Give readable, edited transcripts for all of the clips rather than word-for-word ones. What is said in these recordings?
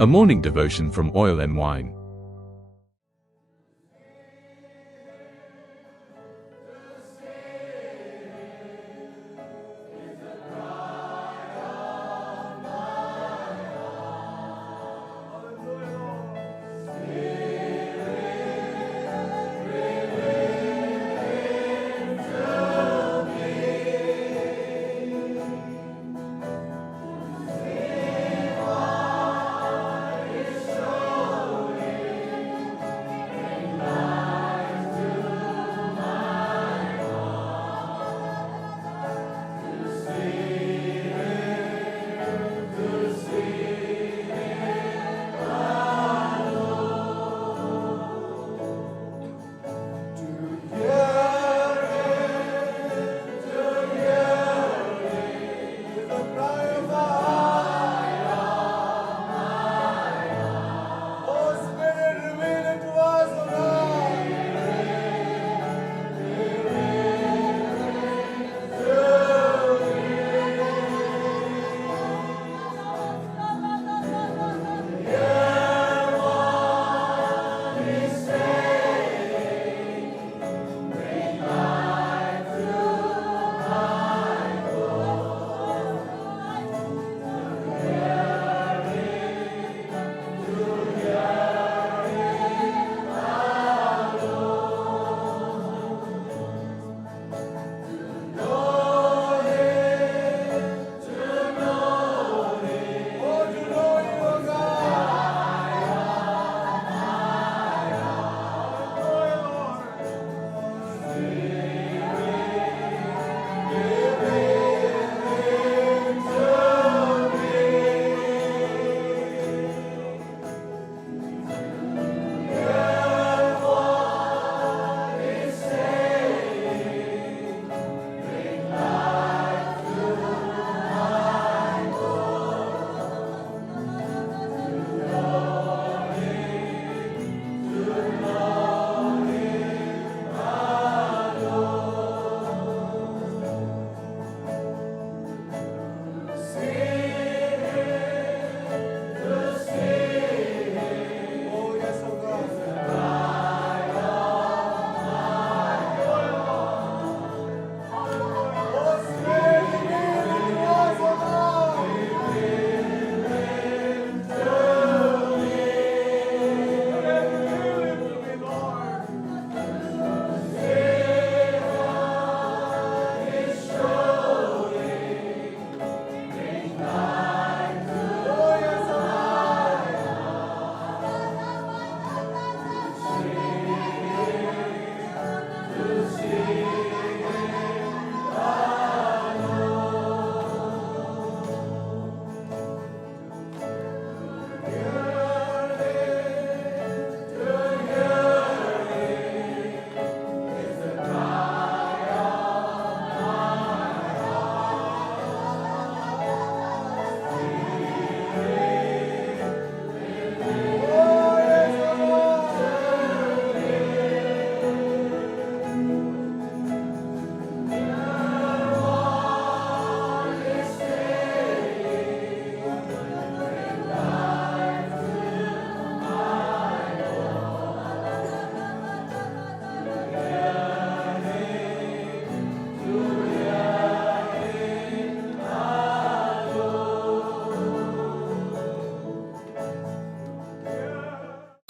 A morning devotion from Oil and Wine.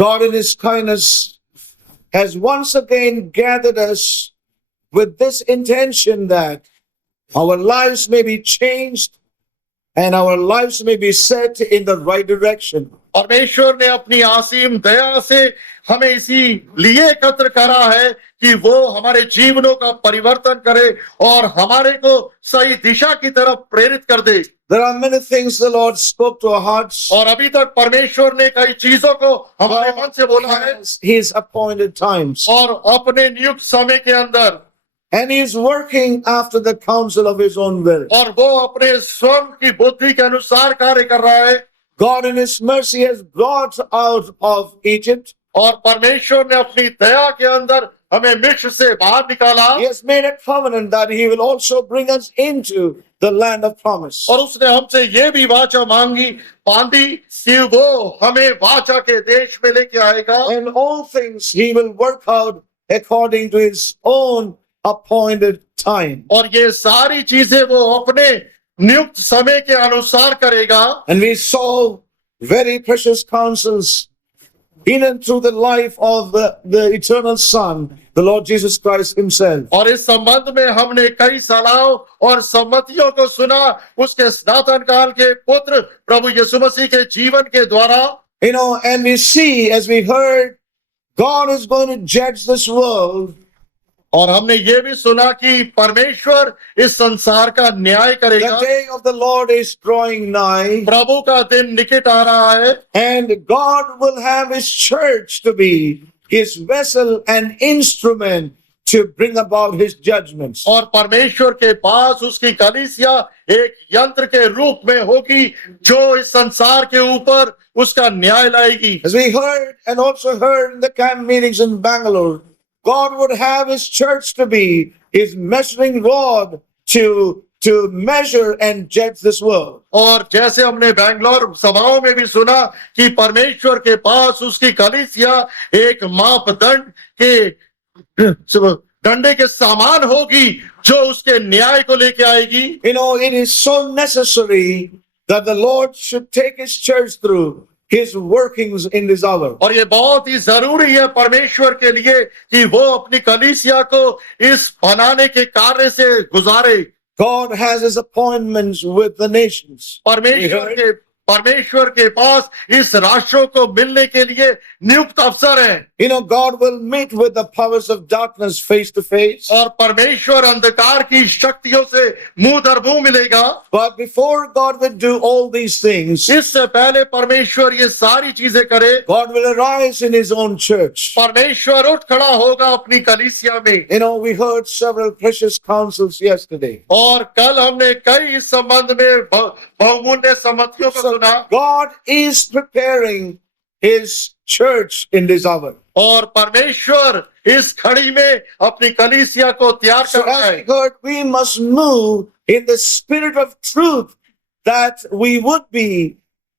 God in His kindness has once again gathered us with this intention that our lives may be changed and our lives may be set in the right direction. परमेश्वर ने अपनी असीम दया से हमें इसी लिए एकत्र करा है कि वो हमारे जीवनों का परिवर्तन करे और हमारे को सही दिशा की तरफ प्रेरित कर दे। There are many things the Lord spoke to our hearts. और अभी तक परमेश्वर ने कई चीजों को हमारे मन से बोला है His appointed times. और अपने नियुक्त समय के अंदर, And He is working after the counsel of His own will. और वो अपने स्वयं की बुद्धि के अनुसार कार्य कर रहा है। God in His mercy has brought out of Egypt. और परमेश्वर ने अपनी दया के अंदर हमें मिस्र से बाहर निकाला He has made a covenant that He will also bring us into the land of promise. और उसने हमसे ये भी वाचा बांधी कि वो हमें वाचा के देश में लेके आएगा And all things He will work out according to His own appointed time. और ये सारी चीजें वो अपने नियुक्त समय के अनुसार करेगा। And we saw very precious counsels in and through the life of the eternal Son, the Lord Jesus Christ Himself. और इस संबंध में हमने कई सलाह और सम्मतियों को सुना उसके सनातन काल के पुत्र प्रभु यीशु मसीह के जीवन के द्वारा। You know, and we see, as we heard, God is going to judge this world. और हमने ये भी सुना कि परमेश्वर इस संसार का न्याय The करेगा। day of the Lord is drawing nigh, प्रभु का दिन निकट आ रहा है and God will have His church to be His vessel and instrument to bring about His judgments. और परमेश्वर के पास उसकी कलीसिया एक यंत्र के रूप में होगी जो इस संसार के ऊपर उसका न्याय लाएगी। As we heard and also heard in the camp meetings in Bangalore, God would have His church to be His measuring rod to measure and judge this world. और जैसे हमने बैंगलोर सभाओं में भी सुना कि परमेश्वर के पास उसकी कलीसिया एक मापदंड के डंडे के समान होगी जो उसके न्याय को लेके आएगी। You know, it is so necessary that the Lord should take His church through His workings in this hour. और ये बहुत ही जरूरी है परमेश्वर के लिए कि वो अपनी कलीसिया को इस बनाने के कार्य से गुजारे। God has His appointments with the nations. परमेश्वर के पास इस राष्ट्रों को मिलने के लिए नियुक्त अवसर है। You know, God will meet with the powers of darkness face to face. और परमेश्वर अंधकार की शक्तियों से मुंह दर मुंह मिलेगा। But before God will do all these things, इससे पहले परमेश्वर ये सारी चीजें करे, God will arise in His own church. परमेश्वर उठ खड़ा होगा अपनी कलीसिया में। You know, we heard several precious counsels yesterday. और कल हमने कई इस संबंध में बहुमूल्य सम्मतियों को सुना। God is preparing His church in this hour. और परमेश्वर इस घड़ी में अपनी कलीसिया को तैयार So कर रहा as we है। heard, we must move in the spirit of truth that we would be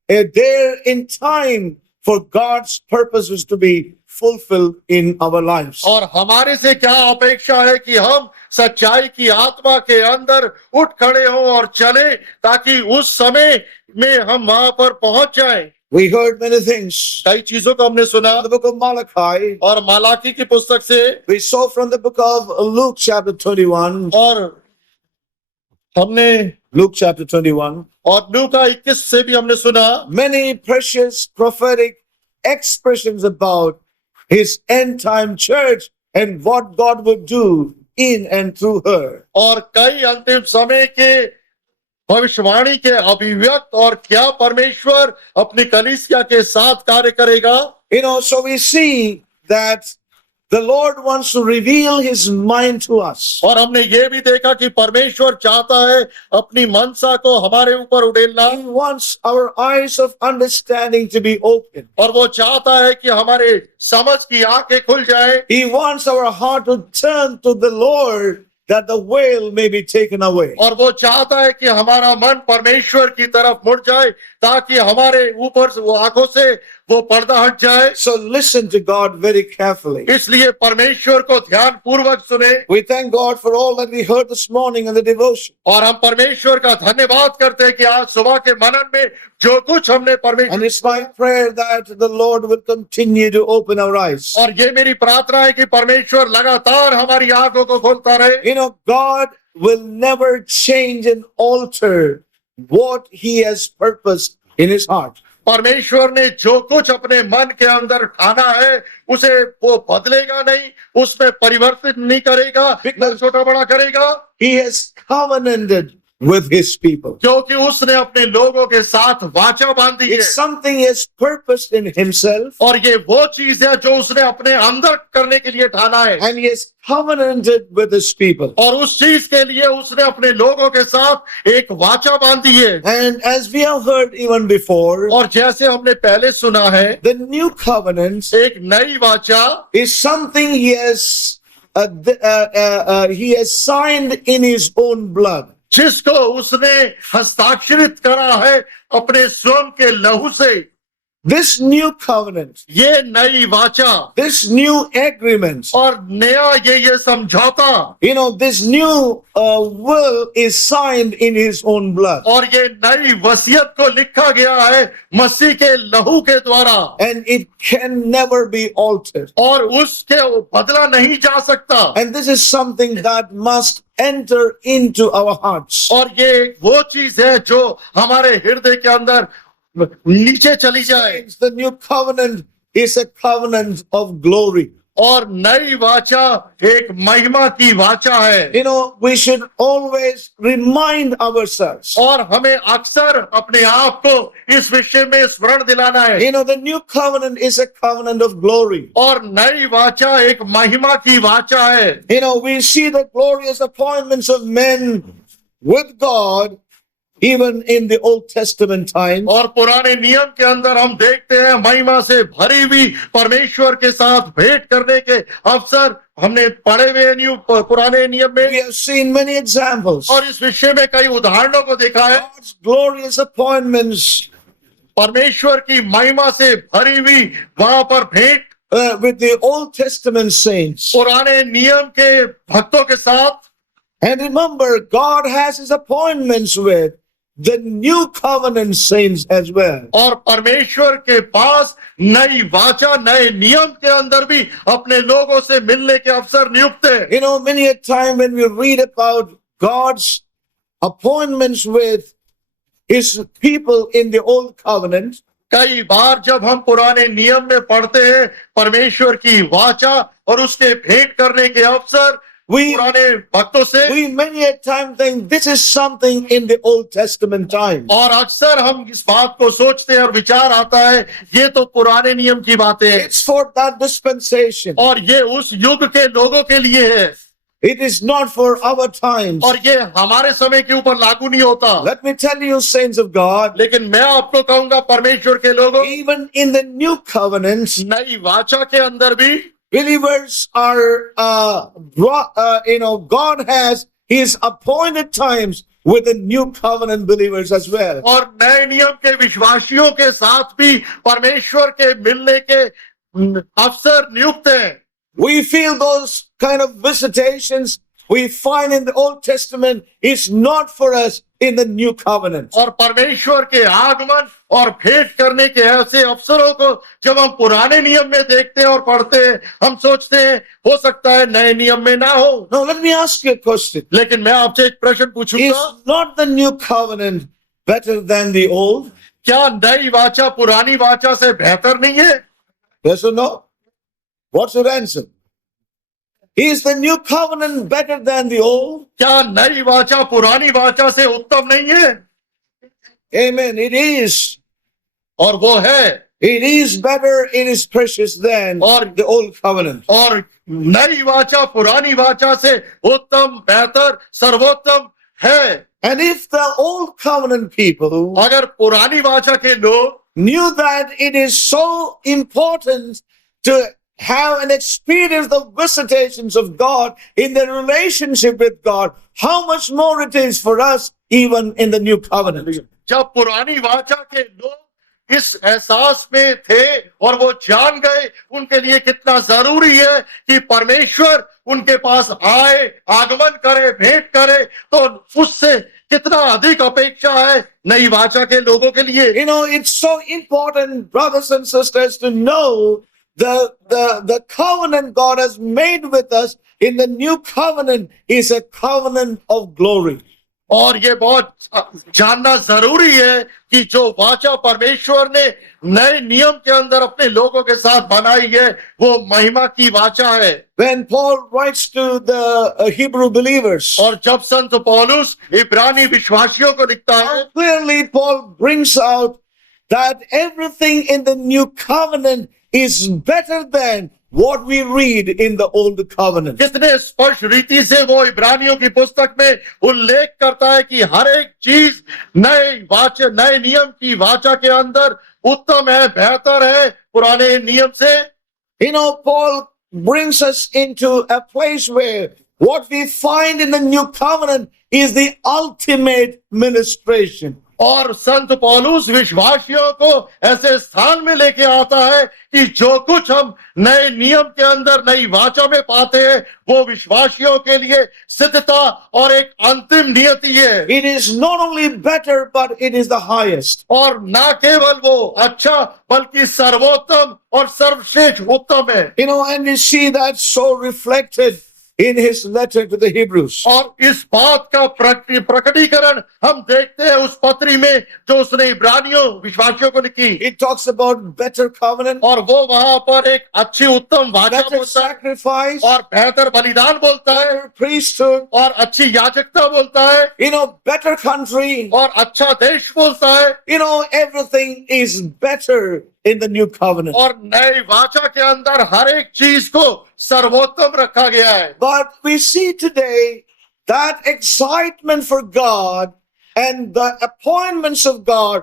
there in time for God's purposes to be fulfilled in our lives. और हमारे से क्या अपेक्षा है कि हम सच्चाई की आत्मा के अंदर उठ खड़े हों और चले ताकि उस समय में हम वहां पर पहुंच जाएं। We heard many things. कई चीजों को हमने सुना From the book of Malachi, और मालाकी की पुस्तक से we saw from the book of Luke chapter 21, और हमने Luke chapter 21, और लूका 21 से भी हमने सुना many precious prophetic expressions about His end time church and what God would do in and through her. और कई अंतिम समय के भविष्यवाणी के अभिव्यक्त और क्या परमेश्वर अपनी कलीसिया के साथ कार्य करेगा। You know, so we see that the Lord wants to reveal His mind to us. और हमने ये भी देखा कि परमेश्वर चाहता है अपनी मनसा को हमारे ऊपर उड़ेलना He wants our eyes of understanding to be open. और वो चाहता है कि हमारे समझ की आंखें खुल जाए। He wants our heart to turn to the Lord that the veil may be taken away. और वो चाहता है कि हमारा मन परमेश्वर की तरफ मुड़ जाए ताकि हमारे ऊपर से वो आंखों से वो पर्दा हट जाए। So listen to God very carefully. इसलिए परमेश्वर को ध्यान पूर्वक सुने। We thank God for all that we heard this morning in the devotion. और हम परमेश्वर का धन्यवाद करते हैं कि आज सुबह के मनन में जो कुछ हमने And परमेश्वर it's my prayer that the Lord will continue to open our eyes. और ये मेरी प्रार्थना है कि परमेश्वर लगातार हमारी आंखों को खोलता रहे। You know, God will never change and alter what He has purposed in His heart. परमेश्वर ने जो कुछ अपने मन के अंदर ठाना है उसे वो बदलेगा नहीं, उसमें परिवर्तित नहीं करेगा, न छोटा बड़ा करेगा। He has covenanted with His people. क्योंकि उसने अपने लोगों के साथ वाचा बांधी है It's something He has purposed in Himself, और ये वो चीज है जो उसने अपने अंदर करने के लिए ठाना है and He has covenanted with His people. और उस चीज के लिए उसने अपने लोगों के साथ एक वाचा बांधी है। And as we have heard even before, और जैसे हमने पहले सुना है the new covenant एक नई वाचा is something He has he has signed in his own blood. जिसको उसने हस्ताक्षरित करा है अपने स्वयं के लहू से। This new covenant, ये नई वाचा this new agreement, और नया ये समझौता, this new will is signed in his own blood. और ये नई वसीयत को लिखा गया है मसीह के लहू के द्वारा, And it can never be altered. और उसके बदला नहीं जा सकता। And this is something that must enter into our hearts. और ये वो चीज है जो हमारे हृदय के अंदर नीचे चली जाए। The new covenant is a covenant of glory. और नई वाचा एक महिमा की वाचा है। We should always remind ourselves. और हमें अक्सर अपने आप को इस विषय में स्मरण दिलाना है। The new covenant is a covenant of glory. और नई वाचा एक महिमा की वाचा है। We see the glorious appointments of men with God even in the Old Testament time. और पुराने नियम के अंदर हम देखते हैं महिमा से भरी हुई परमेश्वर के साथ भेंट करने के अवसर हमने पढ़े हुए हैं पुराने नियम में। We have seen many examples. और इस विषय में कई उदाहरणों को देखा है। God's glorious appointments परमेश्वर की महिमा से भरी हुई वहां पर भेंट with the Old Testament saints. पुराने नियम के भक्तों के साथ। And remember, God has his appointments with the new covenant saints as well. और परमेश्वर के पास नई वाचा नए नियम के अंदर भी अपने लोगों से मिलने के अवसर नियुक्त है। Many a time when we read about God's appointments with his people in the old covenant, कई बार जब हम पुराने नियम में पढ़ते हैं परमेश्वर की वाचा और उसके भेंट करने के अवसर पुराने भक्तों से, we many a time think this is something in the Old Testament time. और अक्सर हम इस बात को सोचते हैं और विचार आता है ये तो पुराने नियम की बातें हैं। It's for that dispensation. और ये उस युग के लोगों के लिए है। It is not for our times. और ये हमारे समय के ऊपर लागू नहीं होता। Let me tell you, saints of God, लेकिन मैं आपको कहूंगा परमेश्वर के लोगों, even in the new covenants, नई वाचा के अंदर भी believers are, God has his appointed times with the new covenant believers as well. और नए नियम के विश्वासियों के साथ भी परमेश्वर के मिलने के अवसर नियुक्त हैं। We feel those kind of visitations we find in the Old Testament is not for us in the new covenant. और परमेश्वर के आगमन और भेंट करने के ऐसे अवसरों को जब हम पुराने नियम में देखते हैं और पढ़ते हैं, हम सोचते हैं हो सकता है नए नियम में ना हो। Now let me ask you a question. लेकिन मैं आपसे एक प्रश्न Is पूछूंगा, not the new covenant better than the old? क्या नई वाचा पुरानी वाचा से बेहतर नहीं है? Yes or no? What's your answer? Is the new covenant better than the old? क्या नई वाचा पुरानी वाचा से उत्तम नहीं है? Amen. It is. और वो है। It is better. It is precious than और the old covenant. और नई वाचा पुरानी वाचा से उत्तम बेहतर सर्वोत्तम है। And if the old covenant people अगर पुरानी वाचा के लोग knew that it is so important to have and experience the visitations of God in their relationship with God, how much more it is for us even in the new covenant. जब पुरानी वाचा के लोग इस एहसास में थे और वो जान गए उनके लिए कितना जरूरी है कि परमेश्वर उनके पास आए, आगमन करे, भेंट करे, तो उससे कितना अधिक अपेक्षा है नई वाचा के लोगों के लिए। It's so important, brothers and sisters, to know the covenant God has made with us in the new covenant is a covenant of glory. और ये बहुत जानना जरूरी है कि जो वाचा परमेश्वर ने नए नियम के अंदर अपने लोगों के साथ बनाई है वो महिमा की वाचा है। When Paul writes to the Hebrew believers, और जब संत पौलुस इब्रानी विश्वासियों को लिखता है, clearly Paul brings out that everything in the new covenant is better than what we read in the old covenant. कितने स्पष्ट रीति से वो इब्रानियों की पुस्तक में उल्लेख करता है कि हर एक चीज नए नियम की वाचा के अंदर उत्तम है, बेहतर है पुराने नियम से। Paul brings us into a place where what we find in the new covenant is the ultimate ministration. और संत पौलुस विश्वासियों को ऐसे स्थान में लेके आता है कि जो कुछ हम नए नियम के अंदर नई वाचा में पाते हैं वो विश्वासियों के लिए सिद्धता और एक अंतिम नियति है। It is not only better, but it is the highest. और ना केवल वो अच्छा बल्कि सर्वोत्तम और सर्वश्रेष्ठ उत्तम है। And we see that so reflected in his letter to the Hebrews. और इस बात का प्रकटीकरण हम देखते हैं उस पत्री में जो उसने इब्रानियों विश्वासियों को लिखी। It talks about better covenant, और वो वहां पर एक अच्छी उत्तम वाचा better बोलता है sacrifice, और बेहतर बलिदान बोलता है better priesthood, और अच्छी याजकता बोलता है better country. और अच्छा देश बोलता है। Everything is better in the new covenant. और नए वाचा के अंदर हर एक चीज को सर्वोत्तम रखा गया है। But we see today that excitement for God and the appointments of God,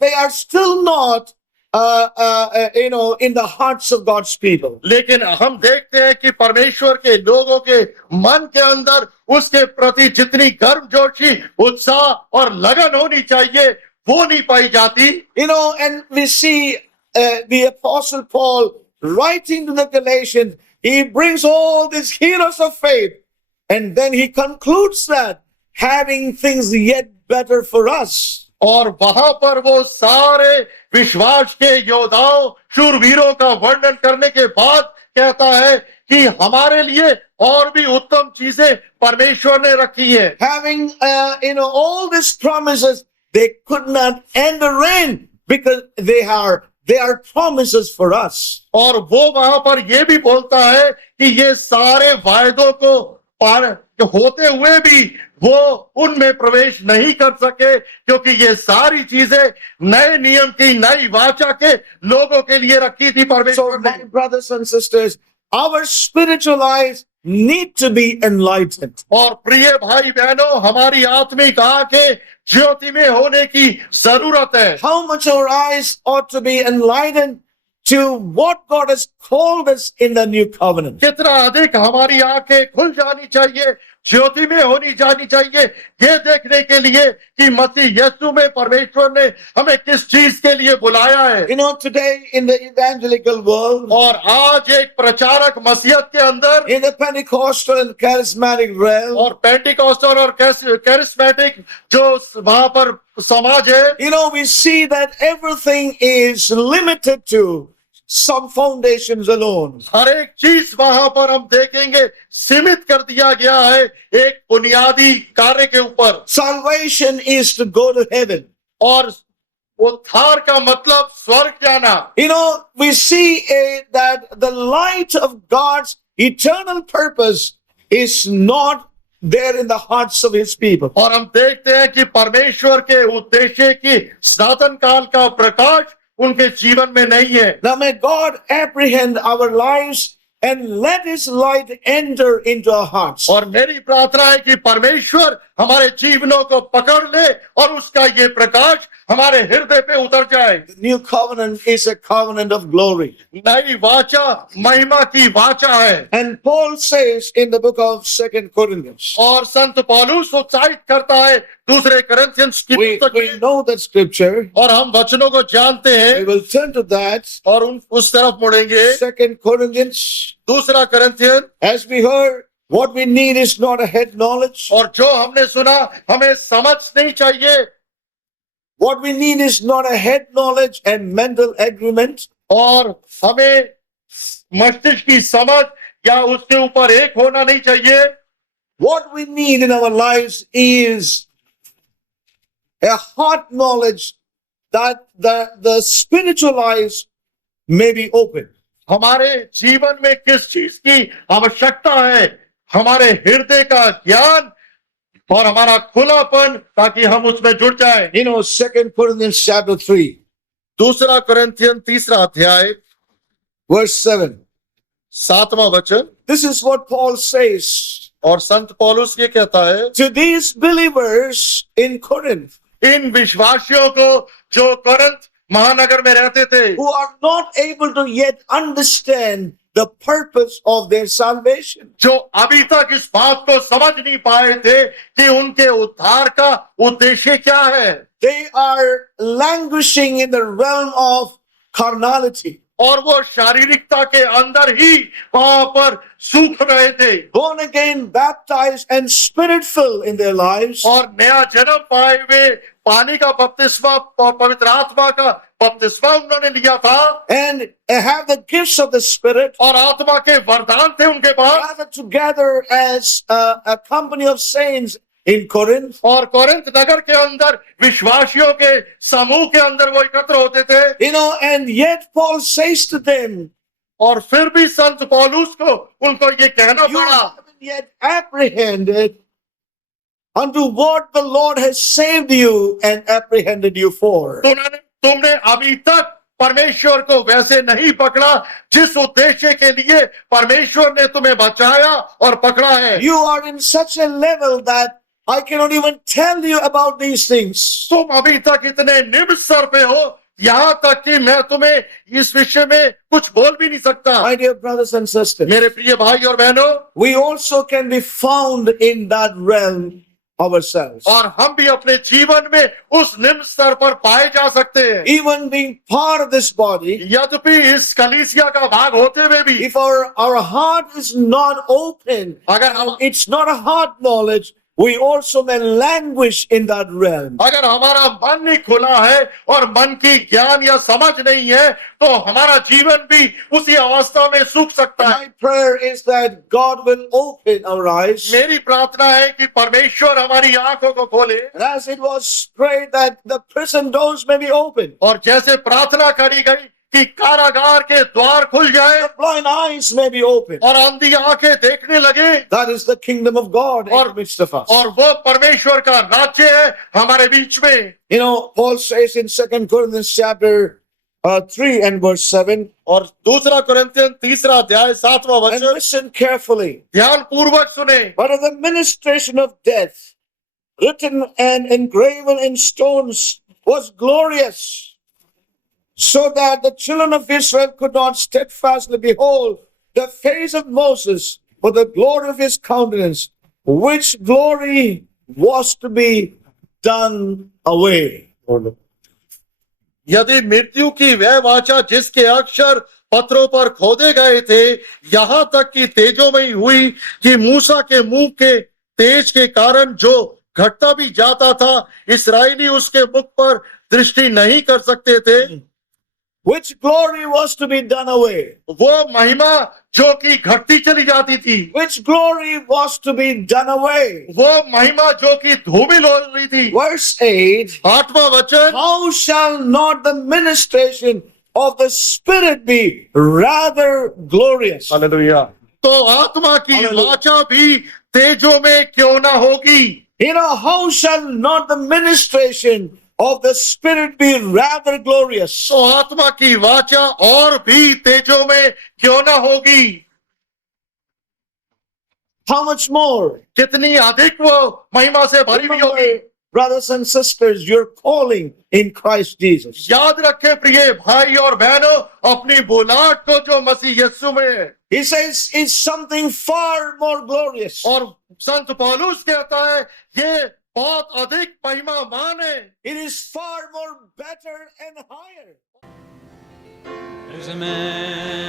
they are still not, in the hearts of God's people. लेकिन हम देखते हैं कि परमेश्वर के लोगों के मन के अंदर उसके प्रति जितनी गर्मजोशी उत्साह और लगन होनी चाहिए वो नहीं पाई जाती। And we see the Apostle Paul writing to the Galatians, he brings all these heroes of faith, and then he concludes that having things yet better for us. और वहां पर वो सारे विश्वास के योद्धाओं शूरवीरों का वर्णन करने के बाद कहता है कि हमारे लिए और भी उत्तम चीजें परमेश्वर ने रखी है। Having all these promises, they could not end the reign because they are promises for us. और वो वहां पर ये भी बोलता है कि ये सारे वायदों को पार होते हुए भी वो उनमें प्रवेश नहीं कर सके क्योंकि ये सारी चीजें नए नियम की नई वाचा के लोगों के लिए रखी थी परमेश्वर So, ने। my brothers and sisters, our spiritual eyes need to be enlightened. और प्रिय भाई बहनों हमारी आत्मिक आंखें ज्योति में होने की जरूरत है। How much our eyes ought to be enlightened to what God has called us in the new covenant. कितना अधिक हमारी आंखें खुल जानी चाहिए, ज्योति में होनी जानी चाहिए ये देखने के लिए कि मसीह यीशु में परमेश्वर ने हमें किस चीज के लिए बुलाया है। Today in the evangelical world, और आज एक प्रचारक मसीहत के अंदर in the Pentecostal and charismatic realm, और पेंटिकॉस्टल और कैरिस्मेटिक जो वहां पर समाज है, we see that everything is limited to some foundations alone. हर एक चीज वहां पर हम देखेंगे सीमित कर दिया गया है एक बुनियादी कार्य के ऊपर। Salvation is to go to heaven. और उद्धार का मतलब स्वर्ग जाना। We see that the light of God's eternal purpose is not there in the hearts of his people. और हम देखते हैं कि परमेश्वर के उद्देश्य की सनातन काल का प्रकाश उनके जीवन में नहीं है। Now may God apprehend our lives and let his light enter into our hearts. और मेरी प्रार्थना है कि परमेश्वर हमारे जीवनों को पकड़ ले और उसका ये प्रकाश हमारे हृदय पे उतर जाए। The new covenant is a covenant of glory. नई वाचा महिमा की वाचा है। And Paul says in the book of 2 Corinthians, और संत पौलुस उत्साहित करता है दूसरे करंथियंस की we पुस्तक में। know that scripture. और हम वचनों को जानते We हैं will turn to that. और उस तरफ मुड़ेंगे। 2 Corinthians, दूसरा करंथियन। as we heard, what we need is not a head knowledge. और जो हमने सुना हमें समझ नहीं चाहिए। What we need is not a head knowledge and mental agreement. और हमें मस्तिष्क की समझ या उसके ऊपर एक होना नहीं चाहिए। What we need in our lives is a heart knowledge that the spiritual eyes may be open. हमारे जीवन में किस चीज की आवश्यकता है? हमारे हृदय का ज्ञान और हमारा खुलापन ताकि हम उसमें जुड़ जाएं। 2 Corinthians chapter 3, दूसरा करंथियन तीसरा अध्याय verse 7. 7वां वचन। This is what Paul says और संत पौलुस ये कहता है to these believers in Corinth इन विश्वासियों को जो करंथ महानगर में रहते थे, who are not able to yet understand the purpose of their salvation. जो अभी तक इस बात को समझ नहीं पाए थे कि उनके उद्धार का उद्देश्य क्या है। They are languishing in the realm of carnality. और वो शारीरिकता के अंदर ही वहां पर सूख रहे थे। Born again, baptized and spirit filled in their lives. और नया जन्म पाए हुए पानी का बपतिस्मा, पवित्र आत्मा का बपतिस्मा उन्होंने लिया था। And have the gifts of the Spirit. और आत्मा के वरदान थे उनके पास। Gathered together as a company of saints in Corinth. और कोरिन्थ नगर के अंदर विश्वासियों के समूह के अंदर वो एकत्र होते थे। And yet Paul says to them, और फिर भी संत पौलुस को उनको ये कहना you पड़ा, haven't yet apprehended unto what the Lord has saved you and apprehended you for. तुमने अभी तक परमेश्वर को वैसे नहीं पकड़ा जिस उद्देश्य के लिए परमेश्वर ने तुम्हें बचाया और पकड़ा है। You are in such a level that I cannot even tell you about these things. तुम अभी तक इतने निम्न स्तर पे हो, यहाँ तक कि मैं तुम्हें इस विषय में कुछ बोल भी नहीं सकता। My dear brothers and sisters, मेरे प्रिय भाई और बहनों, we also can be found in that realm ourselves. और हम भी अपने जीवन में उस निम्न स्तर पर पाए जा सकते हैं। Even being part of this body, यद्यपि इस कलीसिया का भाग होते हुए भी if our heart is not open, अगर हम it's not a heart knowledge, we also may languish in that realm. अगर हमारा मन नहीं खुला है और मन की ज्ञान या समझ नहीं है तो हमारा जीवन भी उसी अवस्था में सूख सकता है। My prayer is that God will open our eyes. मेरी प्रार्थना है कि परमेश्वर हमारी आंखों को खोले। And as it was prayed that the prison doors may be open, और जैसे प्रार्थना करी गई कि कारागार के द्वार खुल जाए the blind eyes may be open. और अंधी आंखें देखने लगे, That is the kingdom of God in the midst of us. और वो परमेश्वर का राज्य है हमारे बीच में। Paul says in 2 Corinthians chapter 3 and verse 7, और दूसरा कुरिन्थियन 3 अध्याय 7वां and वचन, listen carefully. ध्यान पूर्वक सुने। But of the ministration of death, written and engraven in stones, was glorious, so that the children of Israel could not steadfastly behold the face of Moses for the glory of his countenance, which glory was to be done away. यदि मृत्यु की वह वाचा जिसके अक्षर पत्रों पर खोदे गए थे, यहाँ तक कि तेजोमयी हुई कि मूसा के मुंह के तेज के कारण जो घटता भी जाता था, इस्राएली उसके मुख पर दृष्टि नहीं कर सकते थे। Which glory was to be done away? वो महिमा जो कि घटती चली जाती थी, Which glory was to be done away? वो महिमा जो कि धूमिल हो रही थी। Verse 8, 8वां वचन, how shall not the ministration of the Spirit be rather glorious? Hallelujah. तो आत्मा की हालेलुया। वाचा भी तेजों में क्यों ना होगी? How shall not the ministration of the Spirit be rather glorious? तो आत्मा की वाचा और भी तेजों में क्यों ना होगी? How much more? कितनी अधिक वो महिमा से भरी हुई होगी। Remember, brothers and sisters, your calling in Christ Jesus. याद रखें प्रिय भाई और बहनों, अपनी बुलाहट को जो मसीह यीशु में है। He says it's something far more glorious. और संत पौलुस कहता है ये बहुत अधिक महिमावान है। It is far more better and higher. There's a man